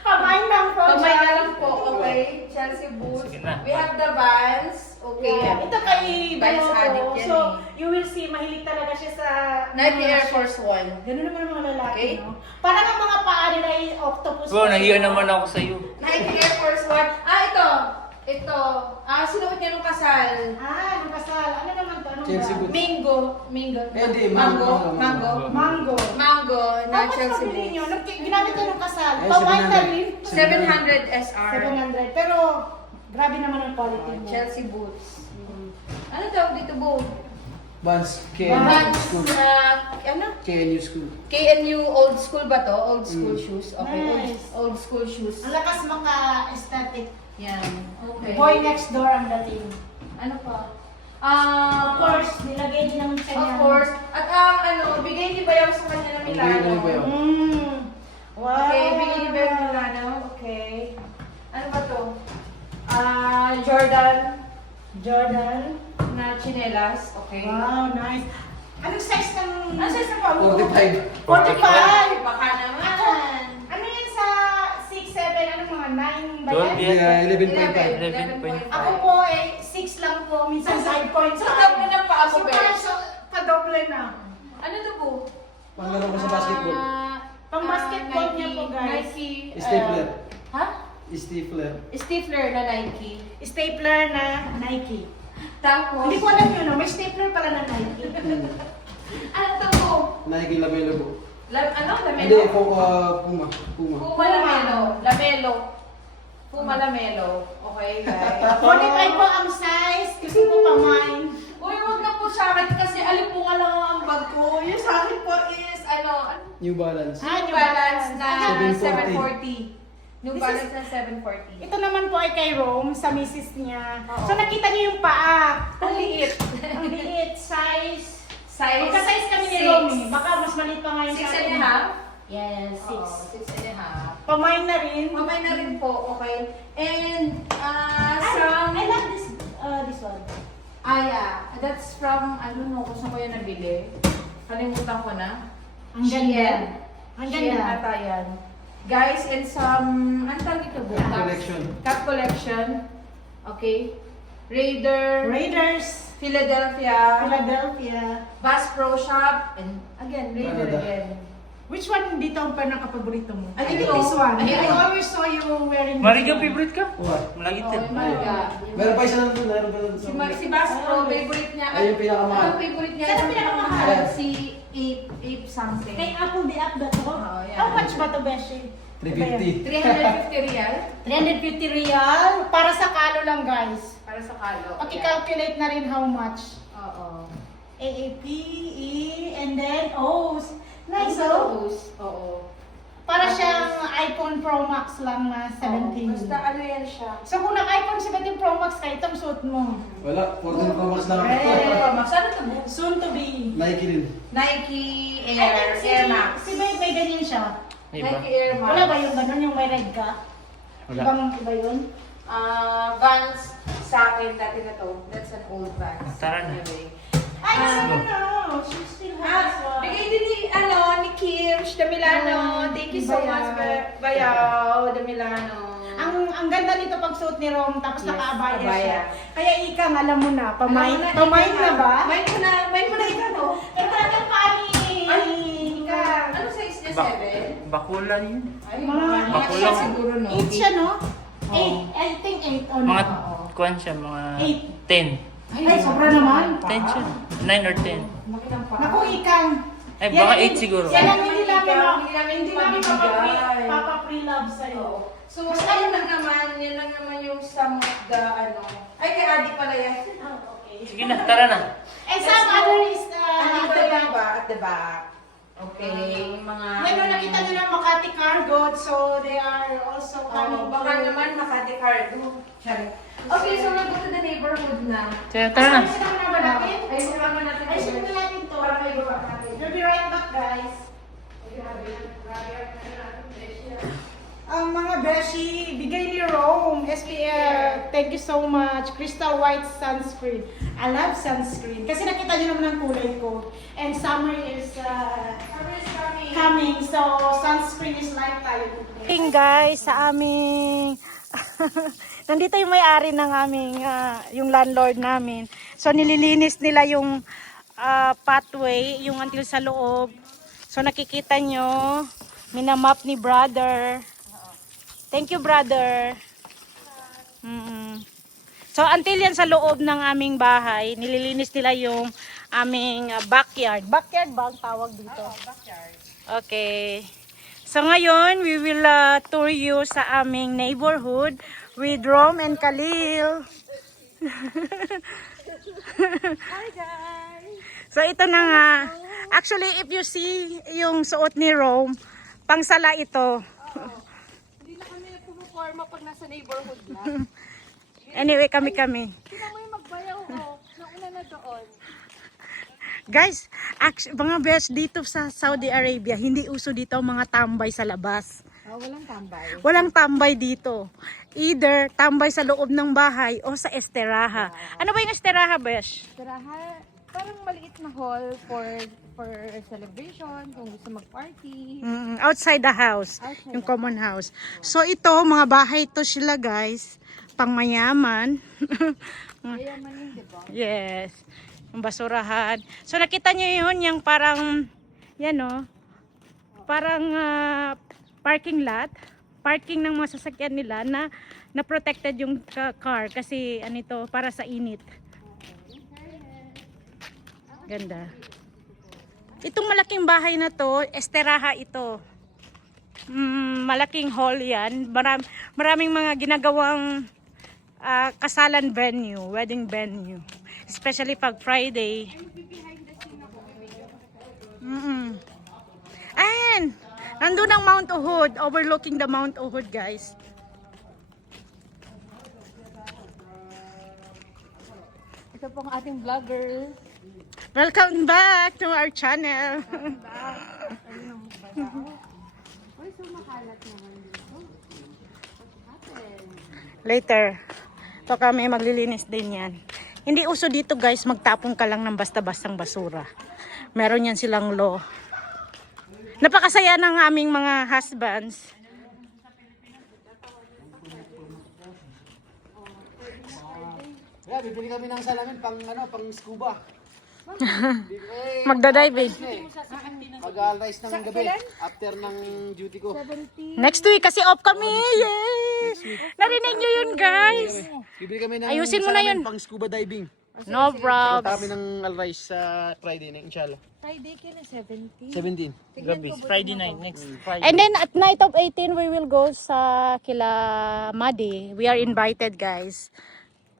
Pamain lang po. Kamay na siya. lang po, okay? Chelsea boots. Sige na. We have the Vans. Okay. Yeah. Ito kay Vans Belo addict ko. yan So, eh. you will see, mahilig talaga siya sa... Nike Air Force One. Ganun naman ang mga lalaki, Okay. no? Parang ang mga paa nila ay octopus. Bro, nahiya naman ako sa iyo. Nike Air Force One. Ito. Ito. Sinuot niya nung kasal. Nung kasal. Ano naman to? Anong Chelsea brand? boots. Mango. Hindi, Mango. mango. Mango. Mango na Tapos Chelsea nabili nyo, boots. ginamit ko nung kasal. Ay, Pamain na 700. rin. 700 SR. 700. Pero, grabe naman ang quality mo. Chelsea boots. Ano tawag dito, Bo? Vans Vans School. na, ano? KNU School. KNU old school ba to? Old school shoes. Okay, Nice. old school shoes. Ang lakas maka-aesthetic. Yan. Okay. Boy next door ang dating. Ano pa? Of course, nilagay din ng kanya. Of course. At bigay ni Bayaw sa kanya ng Milano. Bigay ni Bayaw. Wow. Okay, bigay ni Bayaw ng Milano. Okay. Ano ba to? Jordan na chinelas. Okay. Wow, nice. Anong size ng... Ano size na pa mo? 45. 45. Baka naman. Ano yan sa 6, 7, ano mga 9 ba yan? 12 yan. 11.5. 11.5. Ako po 6 lang po, minsan 5 points. So, double na pa ako, So, Bel. parang pa-double na. Ano to po? Panglaro ko sa basketball. Pang basketball niya po, guys. Nike. Stapler. Ha? Stifler. Stifler na Nike. Stapler na Nike. Tapos, Hindi ko alam yun, no? May stapler pala na Nike. ano to po? Nike Lamelo po. Lamelo? Hindi, Puma. Puma Lamelo. Lamelo. Puma Lamelo. Okay, guys. 45 po ang size, kasi po pamain. Uy, wag na po sa akin kasi alipunga lang ang bag ko. Yung sa akin po is, New Balance. New Balance na 740. 740. New This Balance na 740. Ito naman po ay kay Rome, sa misis niya. Oo. So nakita niyo yung paa. Ang liit. Ang liit, size. Size? Magka-size kami ni 6. Rome eh. Baka mas maliit pa nga yung 6 sa and a akin. half? Yes, 6. Oo, 6 and a half. Pamain na rin. Mamay na rin po, okay. And, I love this one. yeah. That's from, I don't know kung saan ko yan nabili. Kalimutan ko na. Ang ganda. Shein. Ang Shein ganda. ata yan. Guys, and some, ano tawag ito? Cat collection. Cat collection. Okay. Raider. Raiders, Philadelphia. Philadelphia. Bass Pro Shop. And again, Raider Canada. again. Which one dito ang pinaka-paborito mo? Ay, I think ito. this one. Ay, I ito. always saw you wearing this Mariga, one. favorite ka? What? Malagit Oh, yan. yung Marga. Meron pa isa lang doon, meron pa doon. Si Bastro, favorite niya. Ay, yung pinakamahal. Ang favorite niya. Saan ang pinakamahal? Si Ape something. Kay Apple the App ba to? Oo, yan. How much ba to, Beshi? 350. 350 real 350 real. Para sa kalo lang, guys. para sa kalo. Paki-calculate na rin how much. Oo. AAP, E, and then O's. Nice, Sa oh. O's. Oo. Para siyang iPhone Pro Max lang na 17. Basta ano yan siya. So kung nag-iPhone 17 Pro Max ka, itong suit mo. Wala, 14 Pro Max lang ako. Sana to book? Soon to be. Nike din. Nike I Air, think Air Max. Si Babe may ganyan siya. Iba. Nike Air Max. Wala ba yung ganun, yung may red ka? Wala. Iba yun? Vans sa akin dati na to. That's an old Vans. Tara na. Anyway. Ay, Ah. no. She still has one. Bigay din ni Kirsch de Milano. Thank you so much, Bayaw de Milano. Ang ganda nito pag suot ni Rom, tapos Yes, nakaabaya abaya. siya. Kaya ikang alam mo na, Alam mo pamain na ba? Mind mo na ikaw, no? Pero talagang paani. Ay, Ika. Ano size niya? 7? Bakula yun. Ay, Mga- Makulang. siguro, no? 8 siya, no? Oo. 8. I think 8 on. Mga, Oo. kuhan siya, mga Eight. 10. Ay, sobra naman. 10 siya. 9 or 10. Makinang pa. Naku, ikang. Ay, Yan baka ang- 8 siguro. Yan ang hindi namin, Hindi namin mabibigay. papa-pre-love sa'yo. So, ayun lang naman, yan lang naman yung some of the, ano. Ay, kay Adi pala yan. Okay. Sige na, tara na. And some other is, Andito at the yung back. ba? At the back. Okay, yung mga... Yan, no, nakita nyo ng Makati Cargo, so they are also coming. Baka naman Makati Cargo. Okay, so we'll go to the neighborhood na. Tara, tara na. Ayusin naman naman natin. Ayusin naman natin. Ayusin naman natin to. Para may baba natin. We'll be right back, guys. Ang mga beshi, bigay ni Rome, SPF, thank you so much. Crystal White Sunscreen. I love sunscreen. Kasi nakita niyo naman ang kulay ko. And summer is coming. So, sunscreen is life tayo. Guys, sa aming... Nandito yung may-ari ng aming, yung landlord namin. So, nililinis nila yung pathway, yung until sa loob. So, nakikita nyo, minamap ni brother. Thank you, brother. So, until yan sa loob ng aming bahay, nililinis nila yung aming backyard. Backyard ba ang tawag dito? Backyard. Okay. So, ngayon, we will tour you sa aming neighborhood with Rom and Khalil. Hi, guys! So, ito na nga. Actually, if you see yung suot ni Rom, pangsala ito. Hindi na kami pumuporma pag nasa neighborhood na. Anyway, kami. Sino mo yung magbayaw ko? Nauna na doon. Guys, mga best dito sa Saudi Arabia, hindi uso dito ang mga tambay sa labas. Walang tambay. Walang tambay dito. Either tambay sa loob ng bahay o sa esteraha. Ano ba yung esteraha, besh? Taraha, parang maliit na hall for celebration, kung gusto mag-party. Outside the house, Outside yung the common house. So ito, mga bahay to sila guys, pangmayaman. Mayaman yun, di ba? Yes, yung basurahan. So nakita nyo yun, yung parang, yan o, parang parking lot, parking ng mga sasakyan nila na protected yung car kasi ano ito, para sa init. Ganda. Itong malaking bahay na to, esteraha ito. Malaking hall yan. Maraming mga ginagawang kasalan venue, wedding venue. Especially pag Friday. Ayan! Nandun ang Mount Uhud, overlooking the Mount Uhud, guys. Ito pong ating vlogger. Welcome back to our channel. Uy, so makalat naman dito. Later. Ito kami maglilinis din yan. Hindi uso dito guys, magtapon ka lang ng basta-bastang basura. Meron yan silang law. Napakasaya ng aming mga husbands. Yeah, bibili kami ng salamin pang scuba. Magdadiving. Mag-aalize ng gabi. After ng duty ko. Next week kasi off kami. Yay! Narinig nyo yun, guys. Bibili kami ng Ayusin mo na yun. pang scuba diving. No Punta kami probs. ng Alrice sa Friday na inshallah. Friday ka na 17. 17. Gabi. Friday night. Next Friday. And then at night of 18, we will go sa kila Madi. We are invited, guys.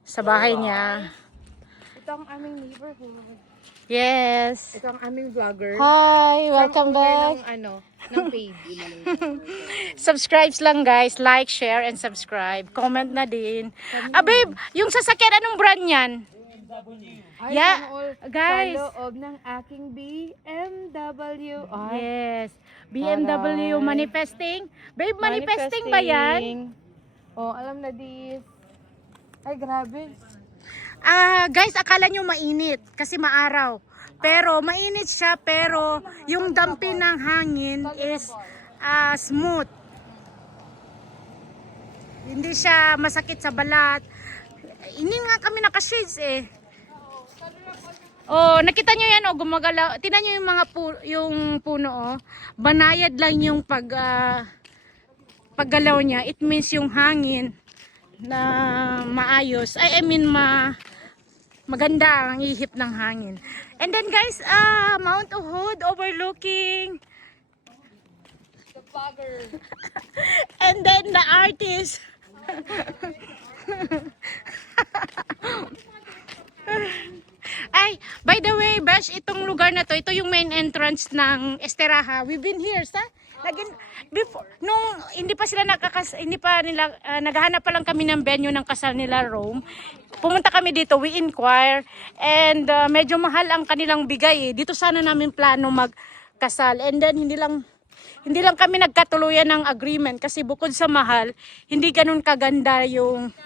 Sa bahay niya. Ito ang aming neighborhood. Yes. Ito ang aming vlogger. Hi, welcome back. Ng page. Subscribes lang, guys. Like, share, and subscribe. Comment na din. Ah, babe, yung sasakyan, anong brand yan? Yeah, guys. Sa loob ng aking BMW. Yes. BMW manifesting. Babe, manifesting ba yan? Oh, alam na this. Ay, grabe. Ah, guys, akala nyo mainit kasi maaraw. Pero mainit siya, pero yung dampi ng hangin is smooth. Hindi siya masakit sa balat. Hindi nga kami naka-shades eh. Oh, nakita nyo yan, oh, gumagalaw. Tingnan nyo yung mga yung puno, oh. Banayad lang yung paggalaw niya. It means yung hangin na maayos. I mean maganda ang ihip ng hangin. And then guys, Mount Uhud overlooking. The vlogger. And then the artist. Ay, by the way, Besh, itong lugar na to, ito yung main entrance ng Esteraha. We've been here, before, nung hindi pa sila naghahanap pa lang kami ng venue ng kasal nila Rome. Pumunta kami dito, we inquire, and medyo mahal ang kanilang bigay eh. Dito sana namin plano magkasal. And then hindi lang kami nagkatuluyan ng agreement kasi bukod sa mahal, hindi ganun kaganda yung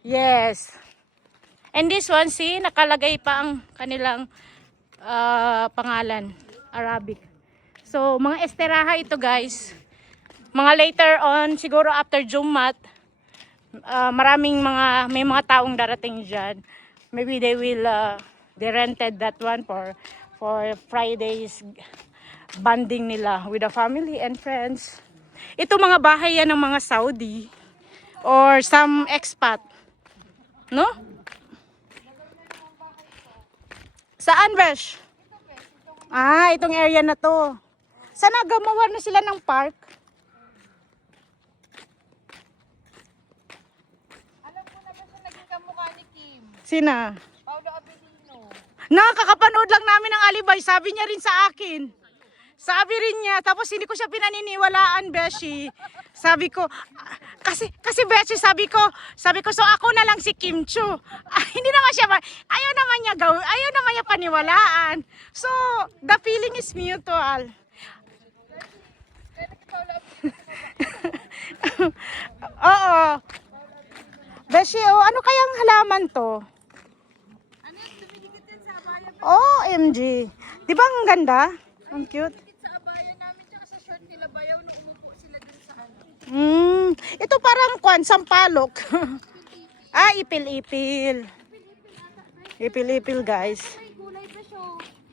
yes. And this one, see, nakalagay pa ang kanilang pangalan, Arabic. So, mga Esteraha ito, guys. Mga later on, siguro after Jumat, may mga taong darating dyan. Maybe they rented that one for Fridays bonding nila with the family and friends. Ito mga bahay yan ng mga Saudi or some expat. No? Saan, Besh? Itong area na to. Sana gumawa na sila ng park. Alam ko na ba siya naging kamukha ni Kim? Sina? Paolo Abilino. Nakakapanood lang namin ng alibay. Sabi niya rin sa akin. Sabi rin niya. Tapos hindi ko siya pinaniniwalaan, Beshi. Sabi ko, kasi Beshi, sabi ko, so ako na lang si Kim Chu. Hindi naman siya, ayaw naman niya paniwalaan. So, the feeling is mutual. Oo. Beshi, ano kayang halaman to? OMG. Di ba ang ganda? Ang cute. Sa abaya namin tsaka sa short nila bayaw na umupo sila dun sa ano. Ito parang sampalok. Ipil-ipil. Ipil-ipil, guys. May gulay pa siya.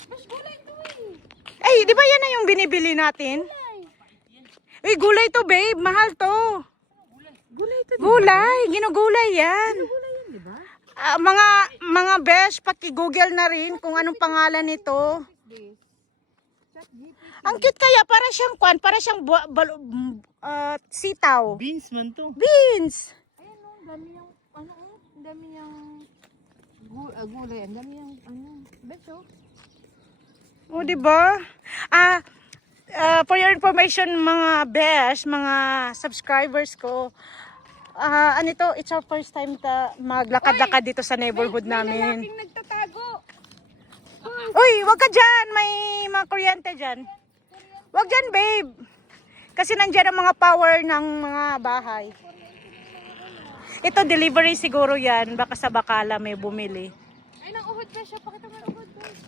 Mas gulay to eh. Ay, di ba yan na yung binibili natin? Uy, gulay to, babe. Mahal to. Gulay to. Gulay. Ginugulay yan. Gulay yan, di ba? Mga besh, paki-google na rin kung anong pangalan nito. Ang cute kaya, para siyang sitaw. Beans man to. Beans! Ayan o, dami yung, ang dami yung gulay, ang dami yung, beso. O, diba? For your information, mga besh, mga subscribers ko, it's our first time maglakad-lakad dito sa neighborhood namin. Lalaking nagtatago. Uy, wag ka dyan. May mga kuryente dyan. Wag dyan, babe. Kasi nandyan ang mga power ng mga bahay. Ito, delivery siguro yan. Baka sa Bacala may bumili. Ay, nang uhod pa siya. Pakita mo yung uhod, guys.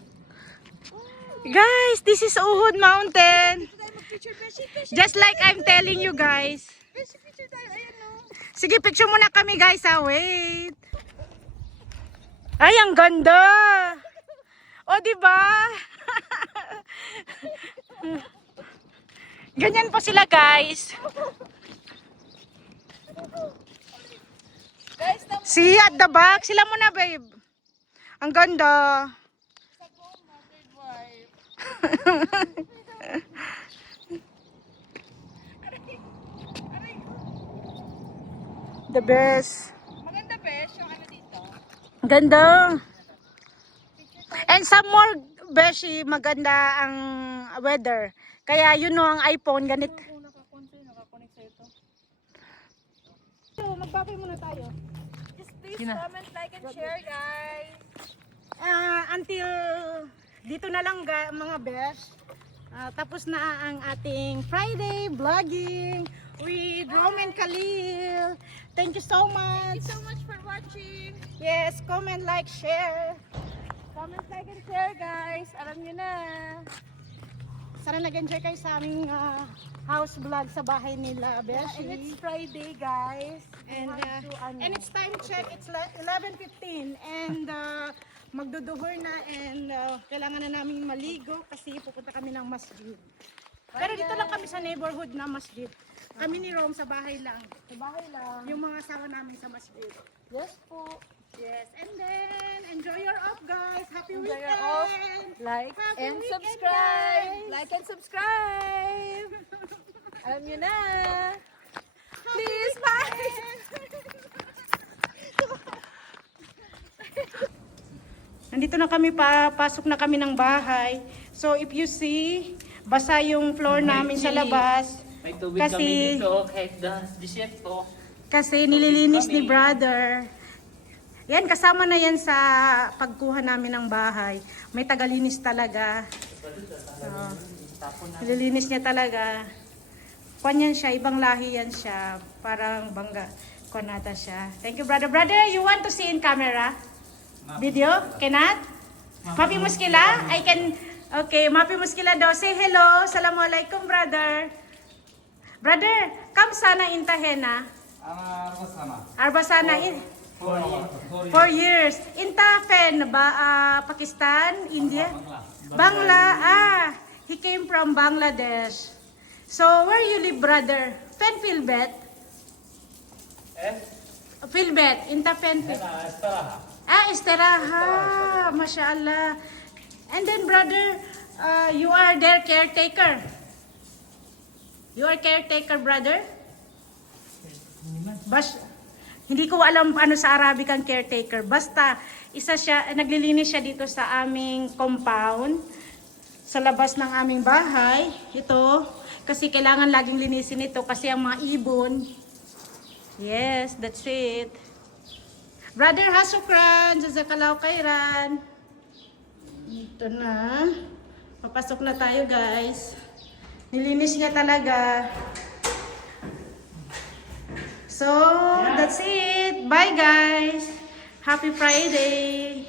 Guys, this is Uhud Mountain. Tayo mag-picture, beshi. Just like I'm telling you guys. Beshi, picture tayo. Ayan o. Sige, picture muna kami guys, wait. Ay, ang ganda. O, di ba? Ganyan po sila, guys. See at the back. Sila muna, babe. Ang ganda. The best. Maganda besh yung ano dito. Ganda. And some more, beshi, maganda ang weather. Kaya yun know, ang iPhone, ganit. Nakakonect sa ito. So, magbabay muna tayo. Just please comment, like, and share, guys. Until dito na lang mga besh. Tapos na ang ating Friday vlogging with Rom and Khalil. Thank you so much. Thank you so much for watching. Yes, comment, like, share. Comment, like, and share, guys. Alam nyo na. Sana nag-enjoy kayo sa aming house vlog sa bahay nila, Beshi. And it's Friday, guys. And it's time check, it's 11:15 and magduduhor na and kailangan na namin maligo kasi pupunta kami ng masjid. Pero dito lang kami sa neighborhood na masjid. Kami ni Rom sa bahay lang. Sa bahay lang. Yung mga asawa namin sa masjid. Yes po. Yes, and then enjoy your off, guys. Happy Enjoy weekend. your off. Like Happy and weekend, subscribe. guys. Like and subscribe. Alam nyo na. Please, bye. Nandito na kami, pasok na kami ng bahay. So if you see, basa yung floor namin sa labas. May tubig Kasi- kami dito, kahit disyerto. Kasi nililinis ni brother. Yan, kasama na yan sa pagkuha namin ng bahay. May tagalinis talaga. Nililinis niya talaga. Kwan yan siya, ibang lahi yan siya. Parang bangga. Kwan nata siya. Thank you, brother. Brother, you want to see in camera? Video? Cannot? Mapi Muskila? I can... Okay, Mapi Muskila daw. Say hello. Assalamualaikum, brother. Brother, come sana in Tahena. Arbasana in 4 years. Inta fen ba Pakistan, India? Bangla. He came from Bangladesh. So where you live, brother? Fen Filbet. Filbet. Inta fen. Esteraha. Mashallah. And then brother, you are their caretaker. You are caretaker, brother? Hindi ko alam ano sa Arabic ang caretaker. Basta, isa siya, naglilinis siya dito sa aming compound. Sa labas ng aming bahay. Ito. Kasi kailangan laging linisin ito kasi ang mga ibon. Yes, that's it. Brother Hasukran, Jazakallahu Khairan. Ito na. Papasok na tayo, guys. Nilinis niya talaga. So, that's it. Bye, guys. Happy Friday.